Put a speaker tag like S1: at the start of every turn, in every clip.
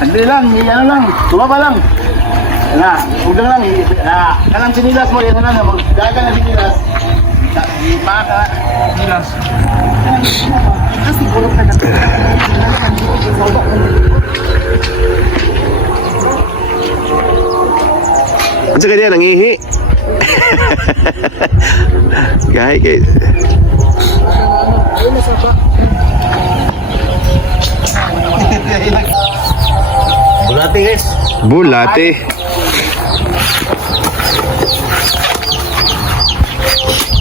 S1: Sagli lang, ano lang, tumaba lang. Na, huwag lang lang, na, kanang sinilas mo, yan na lang, magdaga na sinilas. Sa- i- Maka, sinilas.
S2: At saka diyan, nangihi. Gahay kay...
S1: Bulati guys.
S2: Bulate.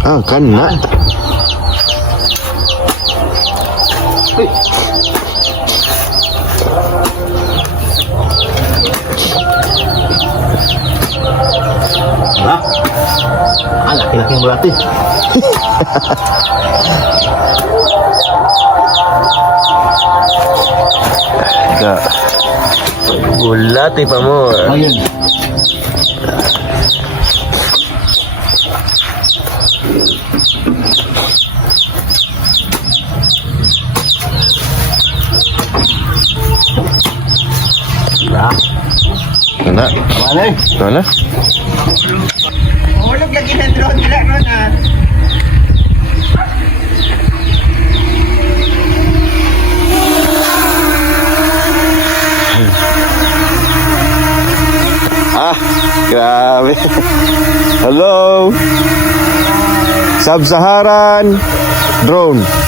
S2: Ah, kana.
S1: Ha? Ah, laki-laking bulati.
S2: Ka. Bulate pa mo.
S1: Ayun. Ha?
S2: Kana.
S1: Ano eh?
S2: Kana.
S3: Hulog lagi ng drone nila ron
S2: grabe. Hello. Sub-Saharan drone.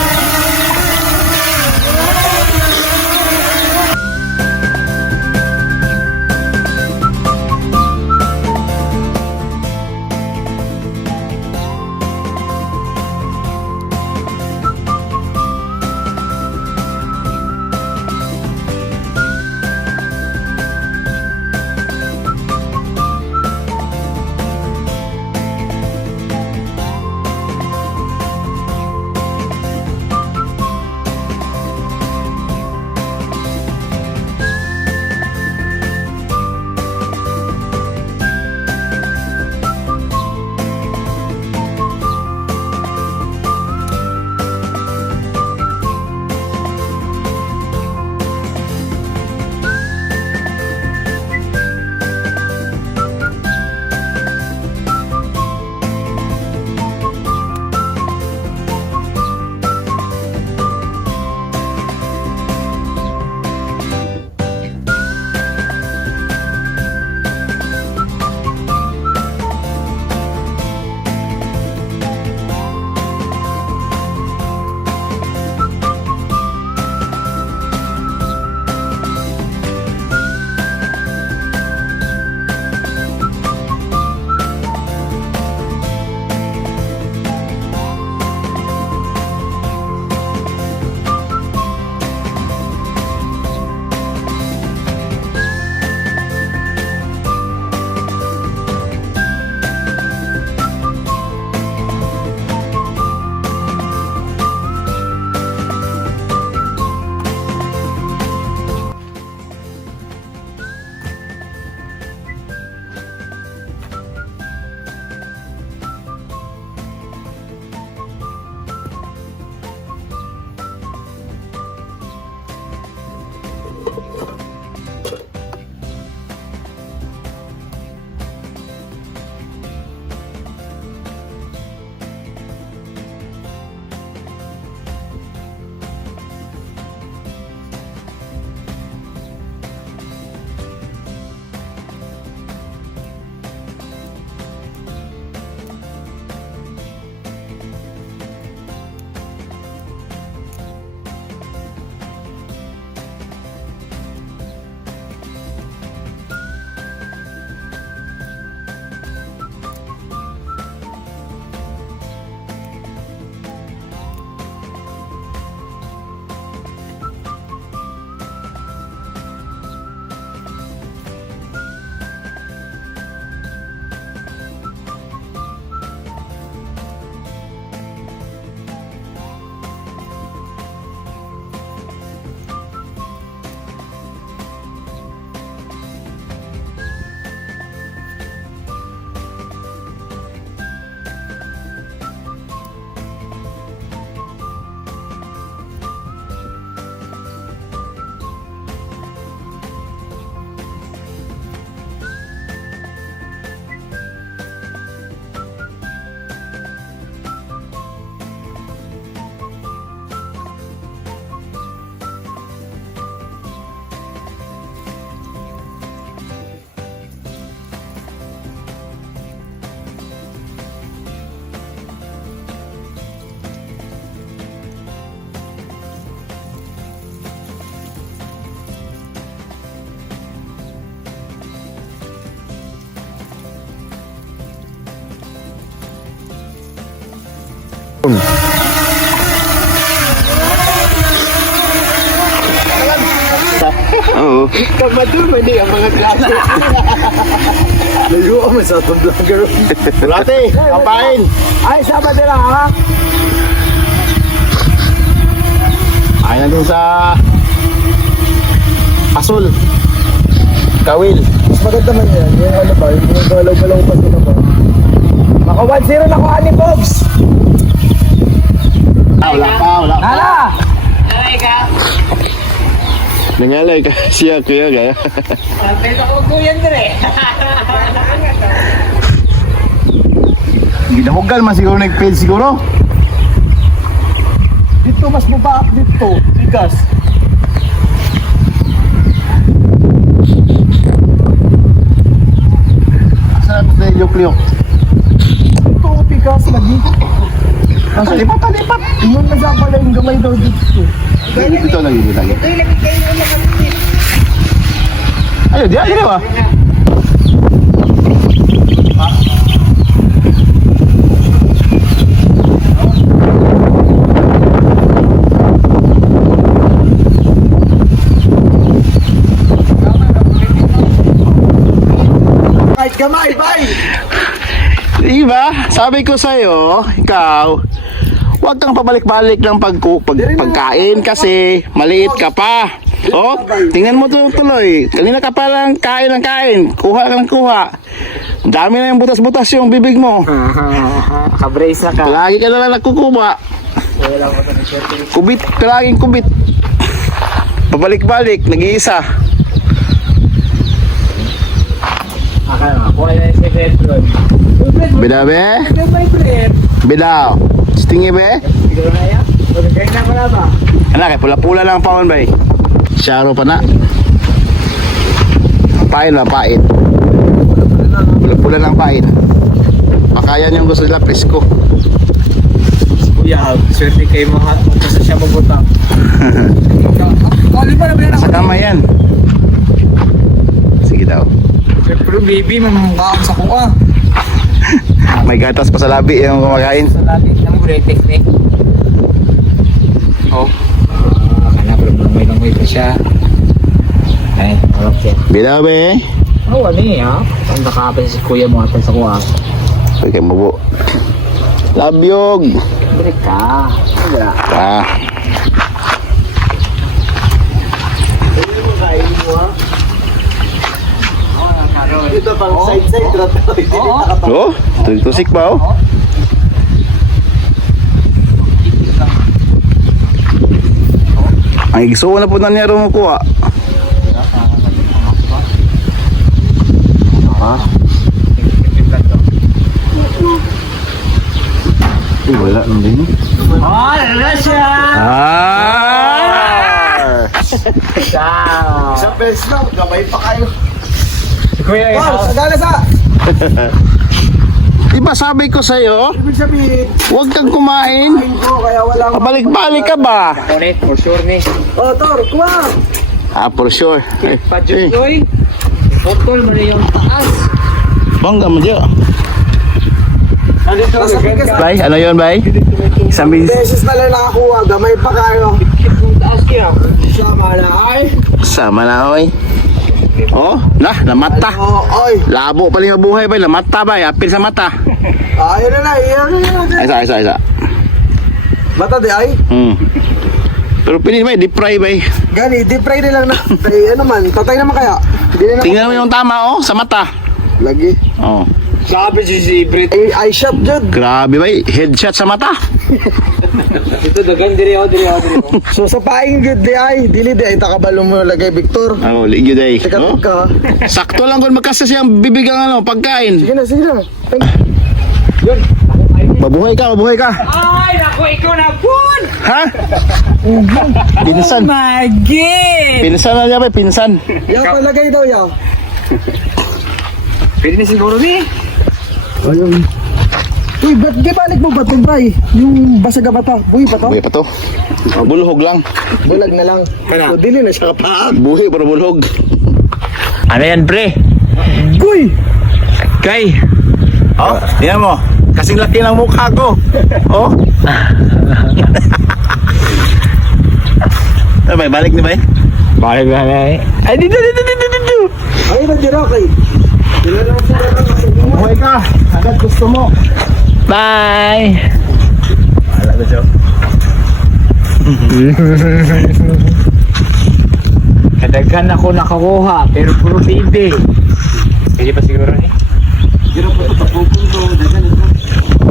S1: Oo.
S4: Pag matul, hindi ang mga klase.
S2: Layo mo sa top vlogger. Bulate, kapain.
S4: Ay, sama nila ha?
S2: Ay na din sa Asul. Kawil.
S4: Mas maganda man yan. Yung ano ba, yung galaw-galaw pa sila ba? Maka 1-0 na ko ani Bobs!
S2: Ah, wala pa, wala pa.
S4: Nala!
S1: Nangalay ka siya kuya kaya.
S4: Pero ko yan dire.
S2: Gidahugan man siguro nag-fail siguro.
S4: Dito mas mababa dito. Bigas.
S2: Asa na tayo liok-liok?
S4: Ito, bigas lagi.
S2: Asa lipat, ah, lipat.
S4: Yung nagpapala yung gamay daw dito.
S2: Dito lagi, dito lagi. Ayo, dia dia ba?
S4: Kahit gamay, bay!
S1: Diba? Sabi ko sa'yo, ikaw, huwag kang pabalik-balik ng pag, pagkain kasi maliit ka pa. Oh, tingnan mo to tuloy. Kanina ka pa lang kain ng kain. Kuha ka ng kuha. Dami na yung butas-butas yung bibig mo.
S4: Kabrace na ka.
S1: Lagi ka na lang nagkukuha. Kubit, laging kubit. Pabalik-balik, nag-iisa.
S4: Akala, kuha na yung secret road.
S1: Bida be?
S4: Ito may na ba?
S1: Anak, eh, pula-pula lang ang paon ba eh. Syaro pa na. Pain na, pain. Pula-pula lang pain. Baka yan yung gusto nila, presko.
S4: Kuya, swerte kayo mga kasi siya mabuta. Kali pa na ba
S1: Sa kama yan. Sige daw.
S4: Pero baby, mamangkaan sa kuha.
S1: May gatas pa sa labi yung kumakain.
S4: Sa lagi na mo technique. Oh. Kana pero may langoy pa siya. Ay, harap siya.
S1: Bida be?
S4: Oh, ano eh, ha? Ang nakapin si kuya mo atin sa kuha.
S1: Kayo mabu. Labyog.
S4: Balik ka. Wala.
S1: Ah.
S4: Ito pang side-side drop. Oo.
S1: Oh, tusik ba oh? Ang igsuwa na po na niya rin kuha.
S2: Eh, wala nang din.
S4: Oh, siya!
S1: Ah!
S4: Ciao!
S2: Sa best na, gabay pa kayo.
S4: Kuya, ikaw. Sagala sa!
S1: Diba sabi ko sa'yo,
S4: Ibig sabihin,
S1: huwag kang kumain.
S4: kain ko kaya walang...
S1: Pabalik-balik ka ba?
S4: Ulit, for sure ni. Oh, Tor, kuha!
S1: Ah, for sure. Eh, eh,
S4: koy. Putol mo na yung taas.
S1: bangga mo dyan.
S4: Ano ito? Gaganda.
S1: Bay, ano yun, bay? Isang bis
S4: Beses na lang nakakuha, gamay pa kayo. Yung taas kaya. Sama na ay.
S1: sama na, oy. Oh, nah, namata.
S4: Oh, oy.
S1: Labo pa rin ang buhay, bay. Namata, bay. Apil sa mata.
S4: Ayun na na, iyan na.
S1: Isa, isa, isa.
S4: Bata di ay.
S1: Hmm. Pero pinis, bay. Deep fry, bay.
S4: Gani, deep fry na lang na. Ay, ano man, tatay naman kaya.
S1: Tingnan mo yung tama, oh. Sa mata.
S4: Lagi.
S1: Oh.
S4: Sabi si si Brit. Ay, eye shot dyan.
S1: Grabe, bay. Headshot sa mata.
S4: Ito, dagan diri ako, diri ako, diri ako. So, sa paing good di ay, dili di ay takabalo mo lagay, Victor.
S1: Oh, ligyo, day.
S4: Teka,
S1: Oh.
S4: teka.
S1: Sakto lang kung magkasa siyang bibig ang ano, pagkain.
S4: Sige na, sige na.
S1: Mabuhay ka, mabuhay ka.
S4: Ay, naku, ikaw na pun!
S1: Ha? Pinsan.
S4: My God!
S1: Pinsan na niya, bay. Pinsan.
S4: Yaw, palagay daw, yaw. Pwede na siguro ni. Ayun. Uy, ba't di balik mo ba bay? Yung basaga ba ta? Buhi ba to?
S1: Buhay pa to. Bulhog lang.
S4: Bulag na lang. So, dili na siya kapaag.
S1: Buhay pero bulhog.
S5: Ano yan, pre?
S4: Uy!
S5: Kay,
S1: Oh, tingnan mo. Kasing laki ng mukha ko. Oh. Ano ba, balik ni ba eh?
S5: Balik na na eh.
S1: Ay, dito, dito, dito, dito.
S4: Ay, na. Dila na sila ng
S2: Buhay ka. Agad gusto mo.
S5: Bye!
S1: Wala na, Joe.
S5: Kadaghan ako nakakuha, pero puro bibi. Pwede pa siguro eh.
S4: Dira po to pupunto, dagan ito.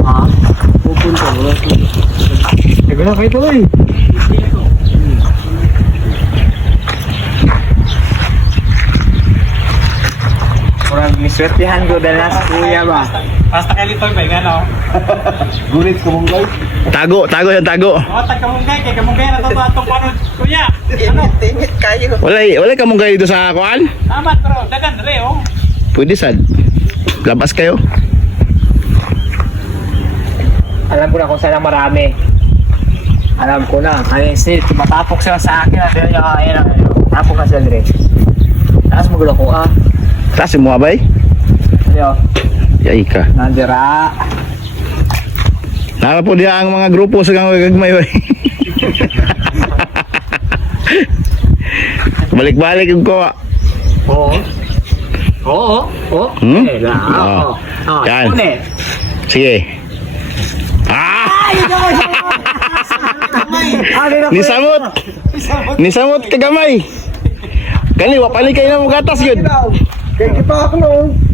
S5: Ha?
S4: Pupunto, wala to.
S5: Tagal na kayo tuloy. Murag miswertihan ko dahil nasa kuya ba?
S6: Basta kayo dito, bay, gano?
S2: Gulit ko mong guys.
S1: Tago, tago yan, tago.
S6: O, tag kamunggay, kay kamunggay na to itong paano, kuya. Ano?
S1: Wala, wala ka mong kayo dito sa kuan?
S6: Amat, pero dagan, dali, oh.
S1: Pwede sad. Labas kayo.
S5: Alam ko na kung saan ang marami. Alam ko na. Kaya si tumatapok sila sa akin. At yun, ayun, ayun. Tapok ka sila rin. Tapos magulo ko ah.
S1: Klase mo abay?
S5: Ano?
S1: Yay ka.
S5: Nandira.
S1: Nara po diya ang mga grupo sa gang gagmay. Balik-balik yung ko.
S5: Oo. Oo. Oo.
S1: Hmm?
S5: Eh, la.
S1: Oo.
S5: Oo. Ah,
S1: Yan.
S5: yun eh.
S1: Sige. Ah! Ni samot. Ni samot kagamay. Kani wa pali kay na mo gatas yun.
S4: Kay noon.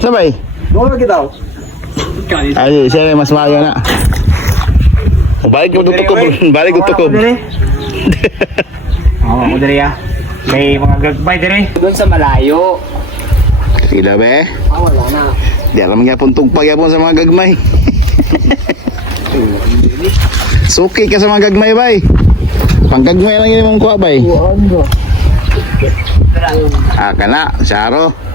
S1: Sabay.
S4: Doon lagi daw.
S1: Ay, siya mas maaga na. Balik ko tutok ko, bro. Balik ko tutok.
S5: Oo, ako diri ah. May mga gagbay diri. Doon sa malayo.
S1: Sila be.
S5: Ah, wala na.
S1: Di alam nga pun tugpag yapon sa mga gagmay. Suki ka sa mga gagmay bay. Panggagmay lang yun mong kuha bay. Ah, kana, Saro.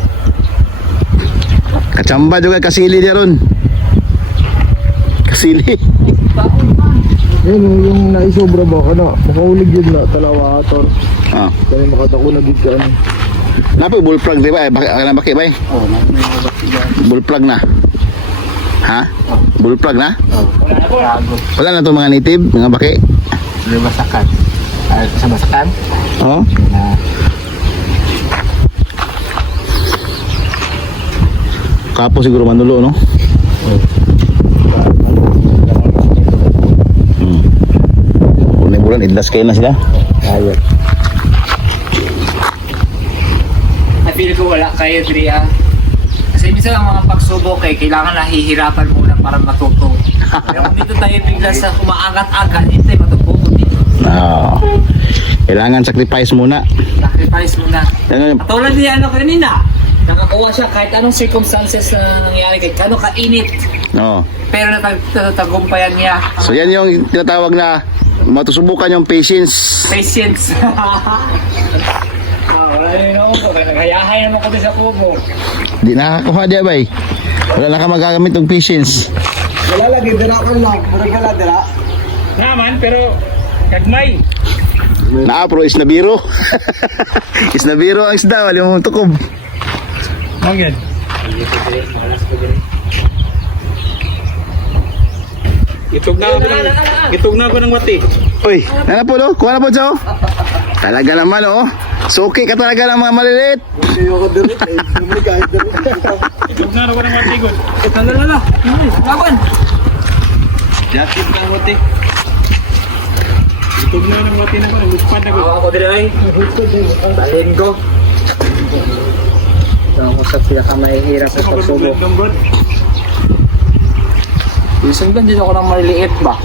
S1: Kachamba juga kasili dia ron. Kasili.
S4: Yun, yung naisobra ba ka na? Makaulig yun na, talawa ator.
S1: Ah.
S4: Kaya makatako na gid ka ano.
S1: Napa bullplug di ba? Eh, Baki, kana baki bay?
S4: Oh,
S1: Bullplug na. Ha? Bullplug na?
S5: Po.
S1: Wala na to mga native, mga baki.
S5: Sa basakan. Sa basakan?
S1: Oh. Kapo siguro manulo, no? Hmm. Unay bulan, idlas kayo na sila.
S5: I feel ko wala kayo, Dri, ah. Kasi minsan ang mga pagsubok eh, kailangan nahihirapan muna para matuto. Pero kung dito tayo bigla sa kumaangat-angat, hindi tayo matututo dito.
S1: Ah. Kailangan sacrifice muna.
S5: Sacrifice muna.
S1: Ano,
S5: Katulad niya ano kanina, nakakuha siya kahit anong circumstances na nangyari, kahit kano kainit.
S1: no.
S5: Pero natag natatagumpayan niya.
S1: So yan yung tinatawag na matusubukan yung patience.
S5: Patience. ah, wala yun ako po. Nagayahay naman kami sa kubo.
S1: Di nakakuha di bay. Wala na ka magagamit ng patience.
S4: Wala lagi, dira ka lang. Murag wala, dira.
S6: Naman, pero kagmay.
S1: Na pro is na biro. is na biro ang isda, wala mong tukob.
S6: Magyan. Itog na ako ng, itog na ako ng wati.
S1: Uy, nana po do? Kuha na po Joe. Talaga naman oh. Suki ka talaga ng mga maliliit.
S4: Ayoko diri. Eh, sumay kahit diri.
S6: Itog na ako ng wati, good.
S5: Ito na lang. Laban.
S6: Jacket ng wati. Itog na ng wati na ko, nagluspad na ko.
S5: Awa ko dito ay. Dalhin ko. Ito ako sa pinakamahihirap sa pagsubok. Isang din dito ako ng maliliit ba?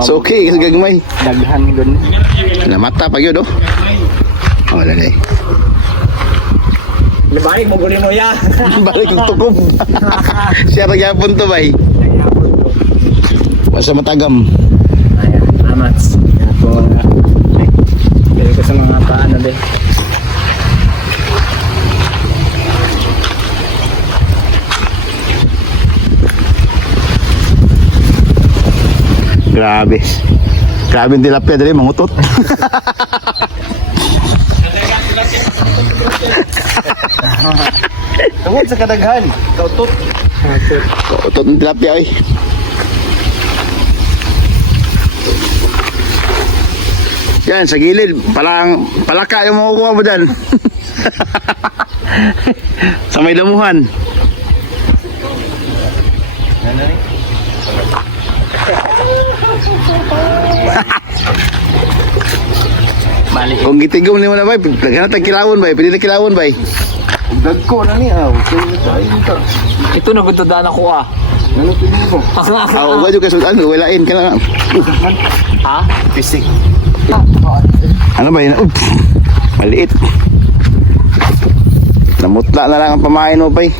S1: Suki, kasi gagmay.
S5: Daghan dun.
S1: Namata pa yun oh. Oh, lalay.
S5: Libay, mabuli mo yan.
S1: Balik yung tukob. Siya nagyapon to bay. Basta matagam.
S5: Ayan, amats. Yan po. Bili ko sa mga paano din.
S1: Grabe. Grabe yung tilapia dali, mangutot.
S2: Tungod sa kadaghan. Kautot.
S1: Utot ng tilapia eh. Yan, sa gilid. Palang, palaka yung makukuha mo dyan. sa may damuhan.
S5: Balik.
S1: Kung gitigom ni mo na bay, lagyan natin kilawon bay, pwede na kilawon bay.
S4: Dagko na ni aw.
S5: Ito na gutudaan ako ah.
S4: Ano tingin mo?
S1: Ah, uga juga sudan, walain ka na.
S5: ha?
S2: Pisik.
S1: Ano ba yun? Ups, maliit. Namutla na lang ang pamain mo, bay.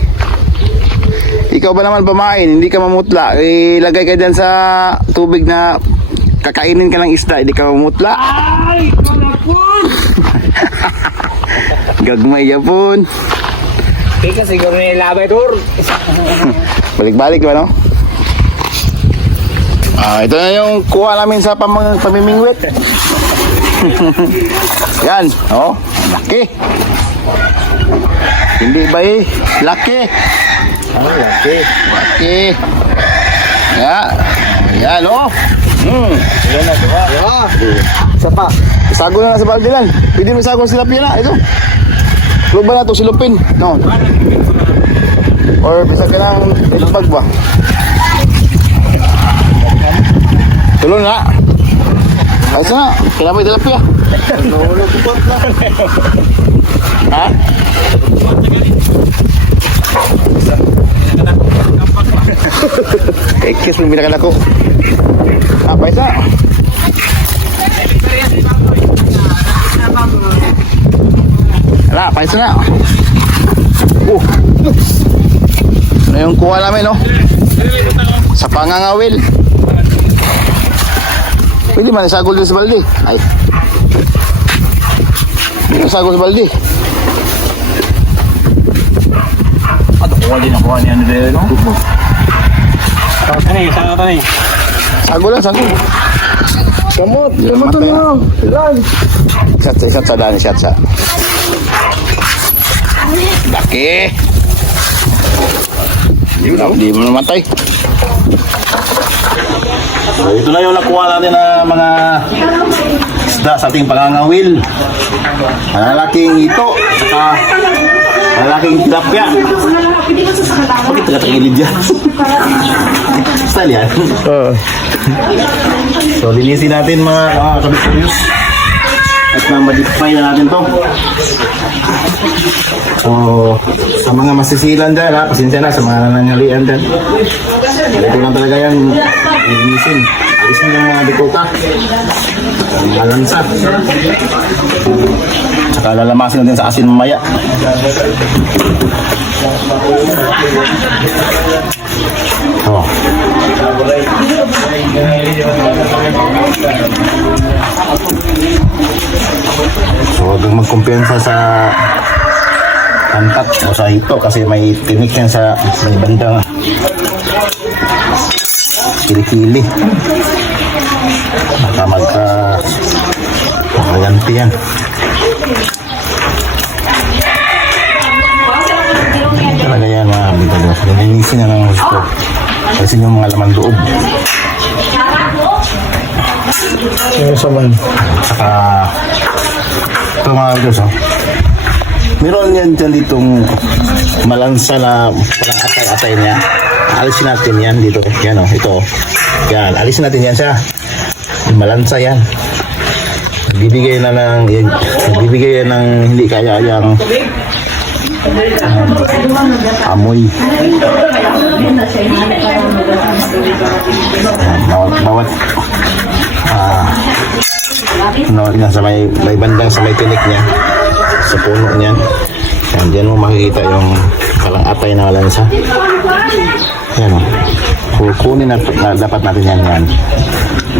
S1: Ikaw ba naman pamain, hindi ka mamutla. Ilagay ka dyan sa tubig na kakainin ka ng isda, hindi ka mamutla. Ay, Gagmay yapon.
S5: Kaya siguro may labay dur.
S1: Balik-balik ba, no? Ah, ito na yung kuha namin sa pamang, pamimingwit. Yan, oh, laki. Hindi ba eh? Laki.
S4: Ah, laki.
S1: Laki. Ya. Yan, oh. Hmm.
S4: Yan na, diba? Yeah.
S1: Isa pa. Isago na lang sa balde lang. Pwede mo isago sila pila. Ito. Luba na ito, silupin. No. Or bisa ka ng ilubag ba? Tulong na. Ayos na. Kailangan mo itilapia. ha? Eh, kiss mo binakan ako. Ah, pa isa. Wala, pa isa na. Uh. Ano yung kuha namin, no? Sa pangangawil. Pwede man, isagol din sa balde. Ay. Isagol sa balde.
S2: Ano kuha din ako ano din no?
S6: Ano eh, saan ka eh?
S1: Lang, sagol.
S4: Kamot. Kamot na. Ilan?
S1: Isat sa, isat sa daan, isat sa. Laki. Di mo, di mo namatay.
S2: So, ito na yung nakuha natin na mga isda sa ating pangangawil. Malalaking ito, saka malalaking tilapia. Bakit taga-tagilid yan? Style yan. So, linisin natin mga kabit At na natin to. So, sa mga masisilan dyan, ha, pasensya na sa mga dyan. Lang talaga yan, linisin. Alisin yung mga dikota. Mga lansa. Tsaka lalamasin natin sa asin mamaya. Oh. So, huwag magkumpiyansa sa pantat o sa hito kasi may tinik yan sa may bandang kilikili. Baka magka magaganti yan. Talaga yan mga bitago. Linisin na ng gusto. Kasi yung mga laman loob.
S4: Yung saman.
S2: Saka ito mga bitago. Oh. Meron yan dyan ditong malansa na parang atay-atay niya. Alisin natin yan dito. Yan o, ito. Yan, alisin natin yan siya. Malansa yan. Bibigay na ng, bibigay ng hindi kaya yung amoy. Yan, bawat, bawat ah, no, yan, sa may, may bandang sa may tinik niya sa puno niyan. Yan, diyan mo makikita yung palang atay na lansa. Yan o. Kukunin na, na, dapat natin yan yan.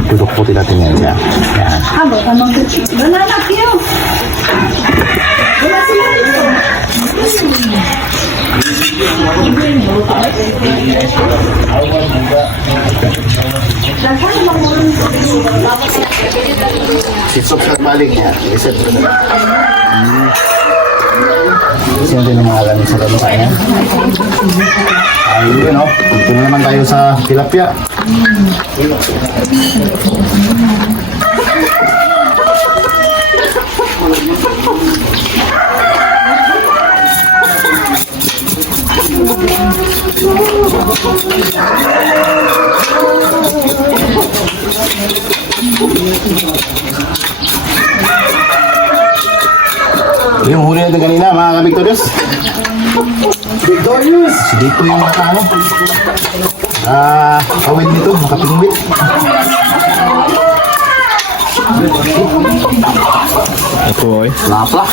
S2: Dudukputin natin yan yan. Yan.
S7: Abo, tamang Wala na kayo. Wala sila dito.
S2: Sisok sa balik niya. Reset ko na.
S1: Kasi natin ang mga alam sa ganun kanya. Ay, yun o. Dito na naman tayo sa tilapia. Yung huli natin kanina, mga ka-Victorious. Victorious! Si Dito yung naka ano. Ah, kawin nito, nakapingwit.
S8: Ako oy.
S1: Lapla.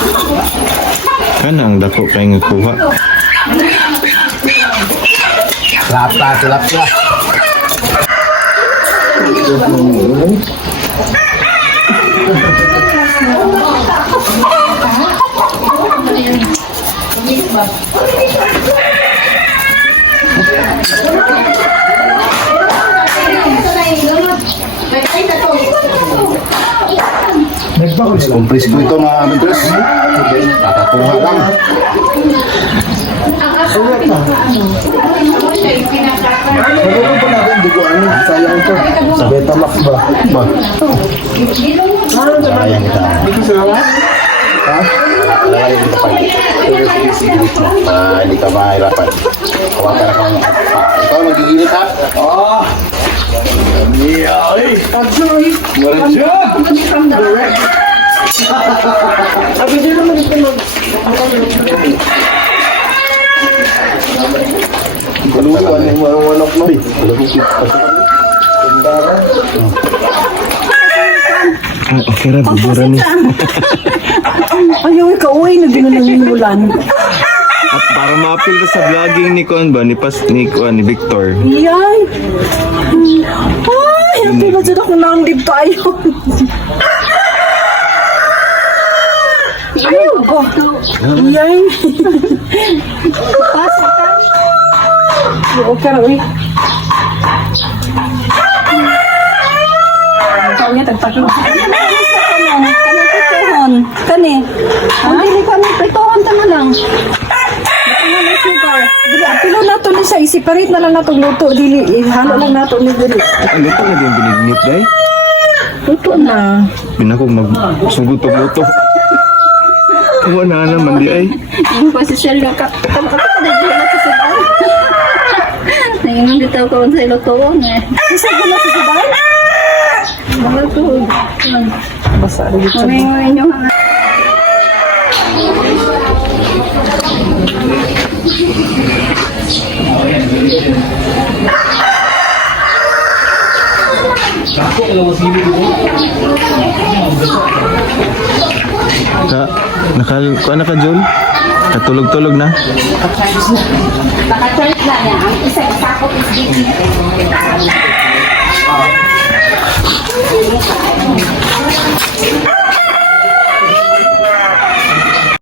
S8: Kan ang dako kay nga kuha.
S1: Lapla, tilapia. Kumpris ko ito mga ka-Victorious. Tatatunga lang.
S4: Ano ba natin? Hindi ko ano. Sayang ito. Sa Betamax ba? Ba?
S1: Sayang kita. Ha? Lalagay kita pa. Sigilip mo. Ah, hindi ka mahirapan. Hawakan ako. Ah, ikaw mag-iinit ha? Oo.
S4: Kaluto. Ano yung mga mo?
S8: Ah, okay ra bubura ni.
S7: Ayaw, ikaw ay naginulan.
S8: At para ma-appeal to sa vlogging ni Kuan ba ni Pas ni Kuan ni Victor.
S7: Iyay. Ay, hindi ba dyan ako nandib tayo? Ayaw ko. Iyay. Pasok ka. Okay uy. Ikaw niya, tagpakin. Kani, kani, Ang dili kami, pritohan ta na lang. Dili, apilo na to ni sa i-separate na lang na itong luto. Dili, ihalo lang na to ni dili.
S8: Ang luto na din binignit day.
S7: Luto na.
S8: Pinako magsugod pag luto. Kuha na naman di ay.
S7: Yung pa si Shell yung kakam ka na dili na sa sibaw. Nanginom dito ko sa lutoon eh. Isa ko na sa sibaw? Mga to. Basa rin dito. Mamay nyo ha.
S8: Ka nakal kuan na ka Jul? Katulog-tulog na.
S7: Nakatalit na. Ang isa-isa ko is Oh, my God.